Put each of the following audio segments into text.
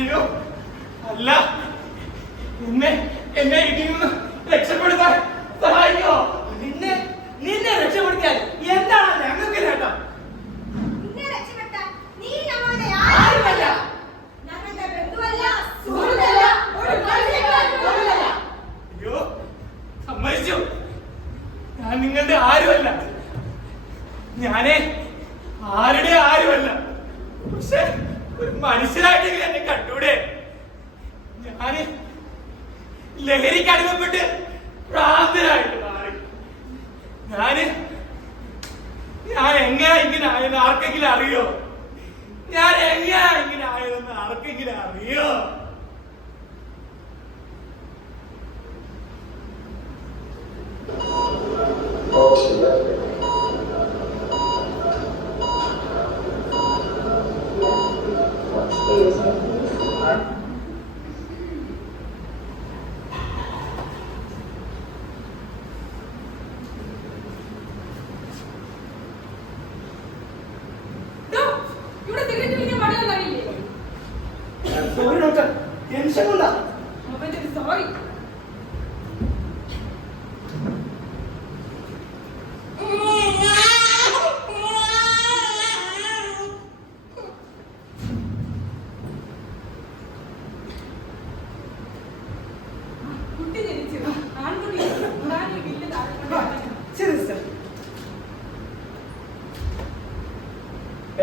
അയ്യോ അല്ല, എന്നെ ഇതിൽ നിന്ന് രക്ഷപ്പെടുത്താൻ സഹായിക്കോ? നിന്നെ രക്ഷപ്പെടുത്തിയാൽ എന്താണ് ഞങ്ങൾക്ക് നേട്ടം? അയ്യോ സമ്മതിച്ചു, ഞാൻ നിങ്ങളുടെ ആരുമല്ല. ഞാനേ ആരുടെ ആരുമല്ല. പക്ഷെ ഒരു മനുഷ്യരായിട്ടെങ്കിലും എന്നെ കണ്ടൂടെ? ഞാന് ലഹരിക്ക് അടിമപ്പെട്ട് ഭ്രാന്തനായിട്ട് മാറി. ഞാൻ എങ്ങനെയാ ഇങ്ങനെ ആയെന്ന് ആർക്കെങ്കിലും അറിയോ? ഞാൻ എങ്ങനെയാ ഇങ്ങനെ ആയതെന്ന് ആർക്കെങ്കിലും അറിയോ?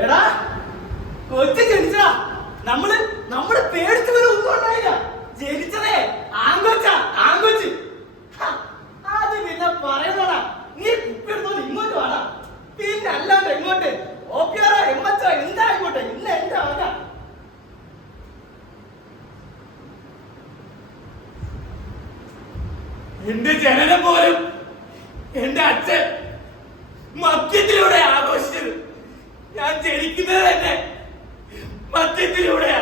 എടാ കൊച്ചു ജനിച്ചടാ. നമ്മള് പേടിച്ചു വരെ ഒന്നും ഉണ്ടായില്ല. ജനിച്ചതേ ആങ്കൊച്ച. അത് പിന്നെ പറയുന്നടാ. നീ കുപ്പിയെടുത്തോണ്ട് ഇങ്ങോട്ട് വാടാ. പിന്നെ അല്ലാണ്ട് എങ്ങോട്ട്? ഓപ്പിയാറോ എമ്മച്ചോ എന്തായിക്കോട്ടെ, ഇന്ന് എന്റെ വക. എന്റെ ജനനം പോലും എന്റെ അച്ഛൻ മദ്യത്തിലൂടെ ആഘോഷിച്ചത്. ഞാൻ ജനിക്കുന്നത് തന്നെ മദ്യത്തിലൂടെയാ.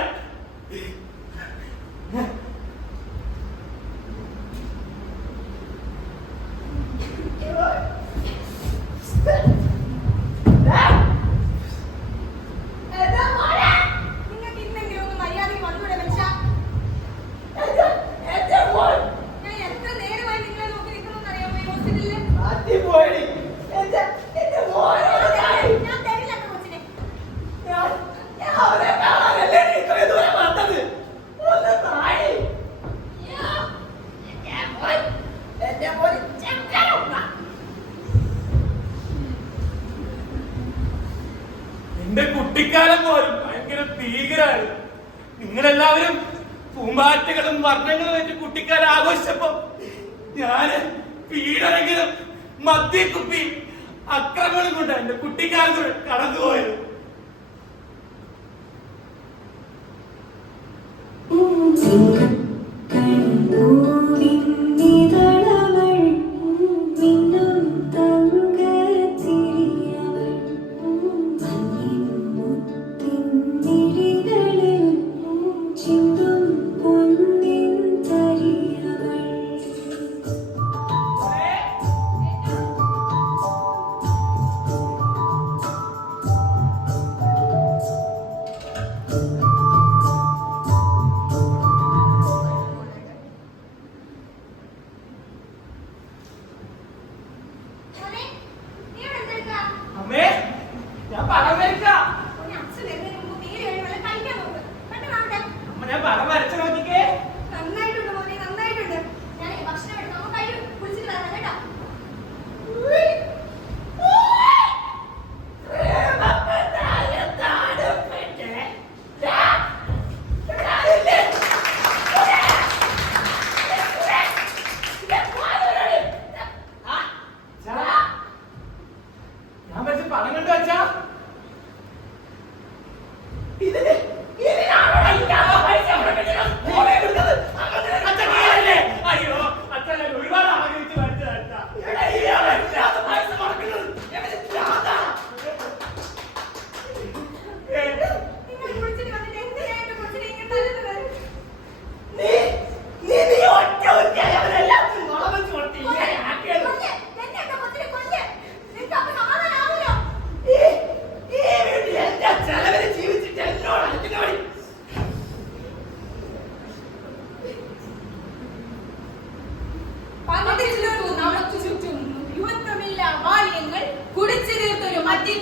എന്റെ കുട്ടിക്കാലം പോലും ഭയങ്കര ഭീകരാണ്. നിങ്ങളെല്ലാവരും പൂമ്പാറ്റകളും വർണ്ണങ്ങളും വെച്ച് കുട്ടിക്കാലം ആഘോഷിച്ചപ്പോ ഞാന് പീഡനെങ്കിലും മദ്യക്കുപ്പി അക്രമണം കൊണ്ട് എന്റെ കുട്ടിക്കാലം കടന്നുപോയത്.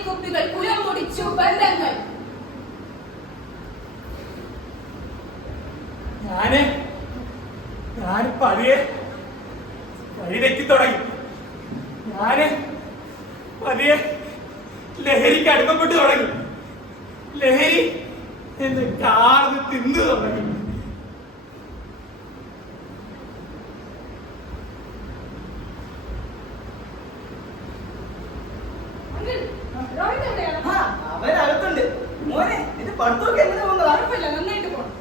കുപ്പികൾ കുലമുടിച്ചു ബന്ധങ്ങൾ. ഞാൻ പതിയെ വഴി തെറ്റി തുടങ്ങി. പതിയെ ലഹരിക്ക് അടിമപ്പെട്ടു തുടങ്ങി. ലഹരി എന്റെ കാർന്ന് തിന്നു തുടങ്ങി. അവരകത്തുണ്ട്. മോനെ ഇത് പഠിത്തമൊക്കെ എങ്ങനെ പോകുന്നതാ? നന്നായിട്ട് പോണം.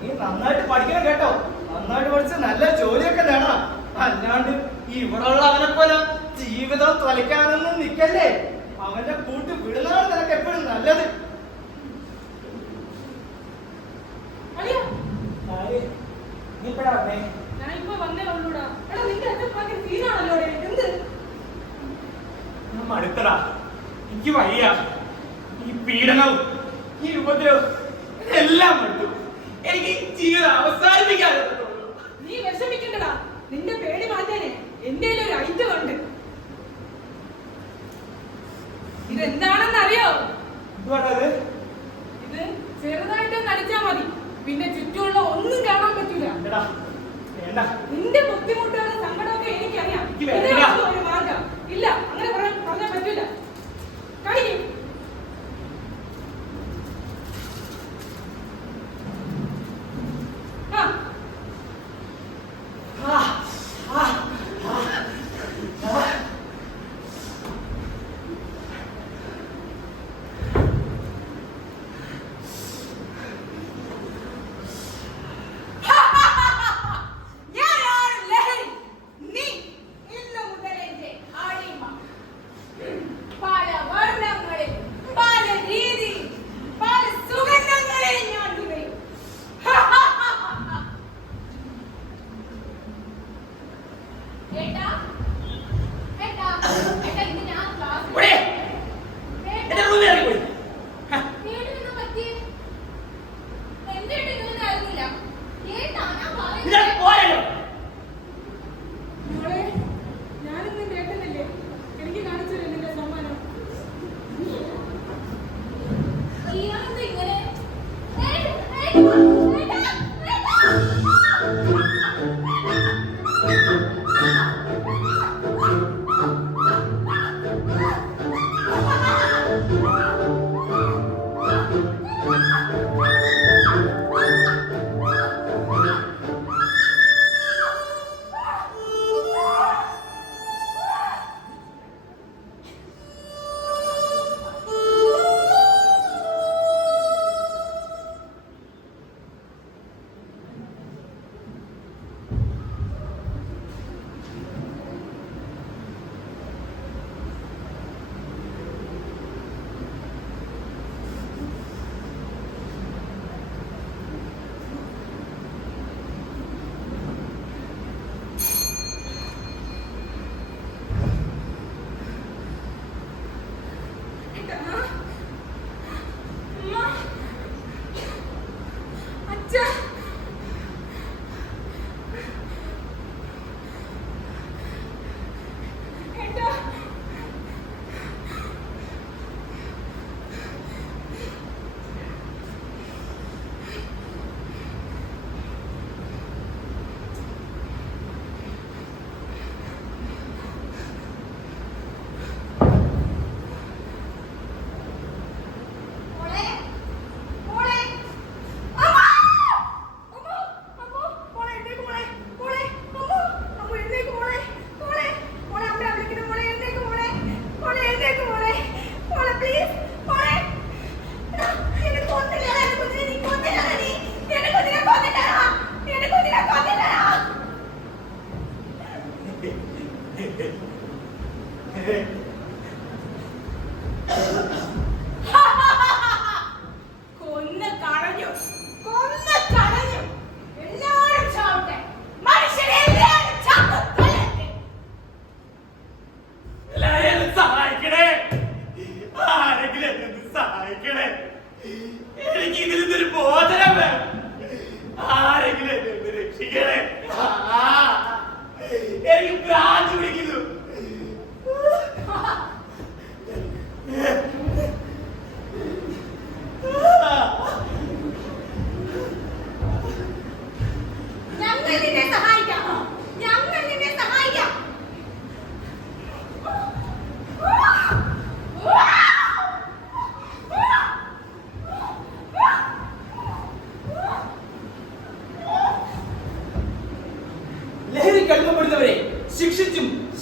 നീ നന്നായിട്ട് പഠിക്കണം കേട്ടോ. നന്നായിട്ട് പഠിച്ച് നല്ല ജോലിയൊക്കെ നേടണം. അല്ലാണ്ട് ഇവിടെയുള്ള അവനെ പോലെ ജീവിതം തൊലയ്ക്കാനൊന്നും നിക്കല്ലേ. അവന്റെ കൂട്ട് വിടുന്നതാണ് നിനക്ക് എപ്പോഴും നല്ലത്. മടുത്തടാ, എനിക്ക് വയ്യ. ഈ പീഡനവും ഈ ഉപദ്രവവും എല്ലാം മടുത്തു. എനിക്ക് ജീവിതം അവസാനിപ്പിക്കാതെ. നീ വിഷമിക്കണ്ടടാ, നിന്റെ പേടി മാറ്റാനേ എന്റെ ഒരു ഐറ്റം ഉണ്ട്. ഇതെന്താണെന്ന് അറിയോ? ഇത് ചെറുതായിട്ടൊന്ന് അടിച്ചാ മതി, പിന്നെ ചുറ്റുമുള്ള ഒന്നും കാണാൻ പറ്റൂല. നിന്റെ ബുദ്ധിമുട്ടുകളും സങ്കടമൊക്കെ എനിക്കറിയാം. ഒരു മാർഗം ഇല്ല, അങ്ങനെ പറഞ്ഞാൽ പറ്റൂല. കഴിയും. Ha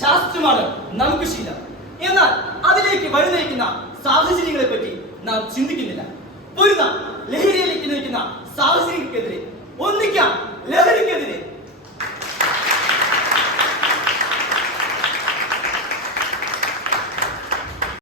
ശാസ്ത്രമാണ് നമുക്ക് ശീലം. എന്നാൽ അതിലേക്ക് വഴി നയിക്കുന്ന സാഹചര്യങ്ങളെ പറ്റി നാം ചിന്തിക്കുന്നില്ല. പൊരുന്ന ലഹരിയിലേക്ക് നയിക്കുന്ന സാഹചര്യങ്ങൾക്കെതിരെ ഒന്നിക്കാം.